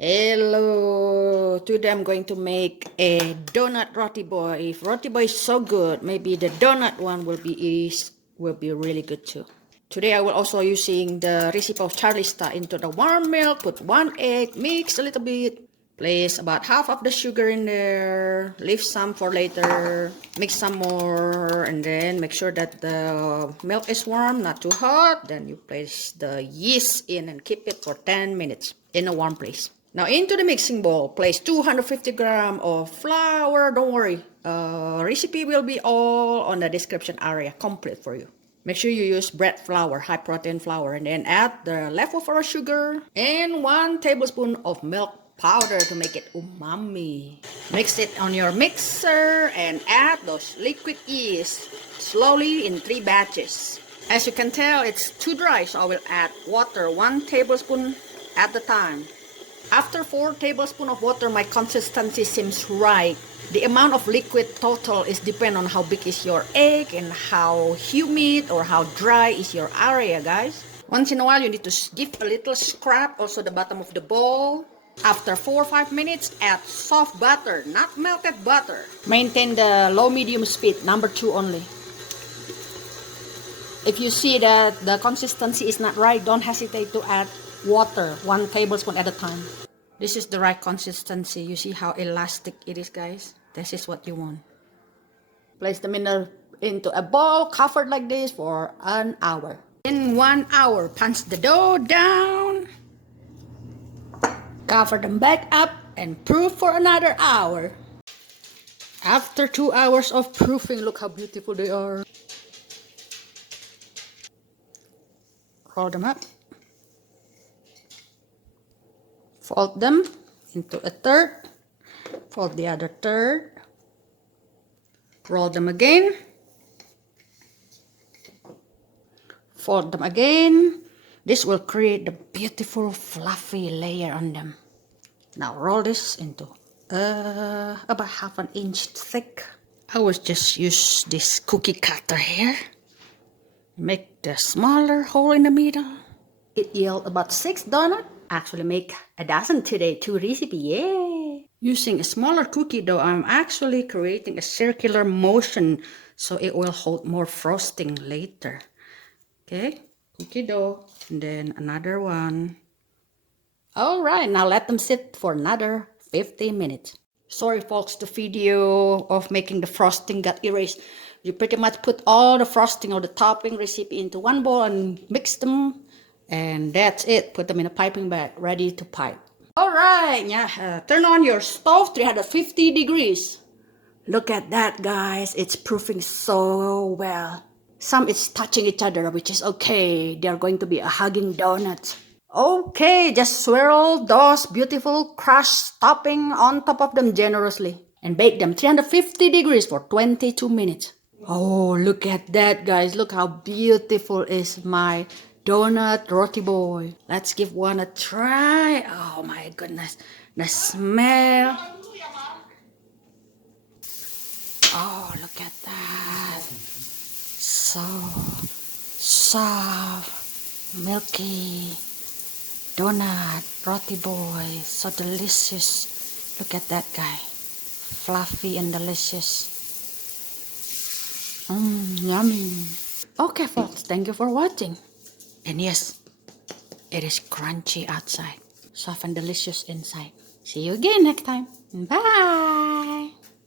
Hello, today I'm going to make a donut roti boy. If roti boy is so good, maybe the donut one will be really good too. Today I will also using the recipe of Charlie Star. Into the warm milk, put 1 egg, mix a little bit, place about half of the sugar in there, leave some for later, mix some more, and then make sure that the milk is warm, not too hot. Then you place the yeast in and keep it for 10 minutes in a warm place. Now into the mixing bowl, place 250 grams of flour. Don't worry, recipe will be all on the description area, complete for you. Make sure you use bread flour, high protein flour, and then add the leftover sugar and 1 tablespoon of milk powder to make it umami. Mix it on your mixer and add those liquid yeast slowly in 3 batches. As you can tell, it's too dry, so I will add water 1 tablespoon at the time. After 4 tablespoons of water, my consistency seems right. The amount of liquid total is depend on how big is your egg and how humid or how dry is your area, guys. Once in a while, you need to give a little scrub also the bottom of the bowl. After 4 or 5 minutes, add soft butter, not melted butter. Maintain the low-medium speed, number 2 only. If you see that the consistency is not right, don't hesitate to add water 1 tablespoon at a time. This is the right consistency. You see how elastic it is, guys? This is what you want. Place them into a bowl covered like this for an hour. In 1 hour, punch the dough down, cover them back up, and proof for another hour. After 2 hours of proofing, look how beautiful they are. Roll them up. Fold them into a third, fold the other third, roll them again, fold them again. This will create the beautiful fluffy layer on them. Now roll this into about half an inch thick. I will just use this cookie cutter here. Make the smaller hole in the middle. It yield about 6 donuts. Actually make a dozen today, 2 recipe, yay! Using a smaller cookie dough, I'm actually creating a circular motion so it will hold more frosting later. Okay, cookie dough, and then another one. All right, now let them sit for another 50 minutes. Sorry folks, the video of making the frosting got erased. You pretty much put all the frosting or the topping recipe into one bowl and mix them. And that's it. Put them in a piping bag, ready to pipe. All right, yeah. Turn on your stove, 350 degrees. Look at that, guys. It's proofing so well. Some it's touching each other, which is okay. They're going to be a hugging donut. Okay, just swirl those beautiful crushed topping on top of them generously. And bake them 350 degrees for 22 minutes. Oh, look at that, guys. Look how beautiful is my donut roti boy. Let's give one a try. Oh my goodness, the smell. Oh, look at that. So soft, milky donut roti boy. So delicious. Look at that guy. Fluffy and delicious. Yummy. Okay folks, thank you for watching. And yes, it is crunchy outside, soft and delicious inside. See you again next time. Bye!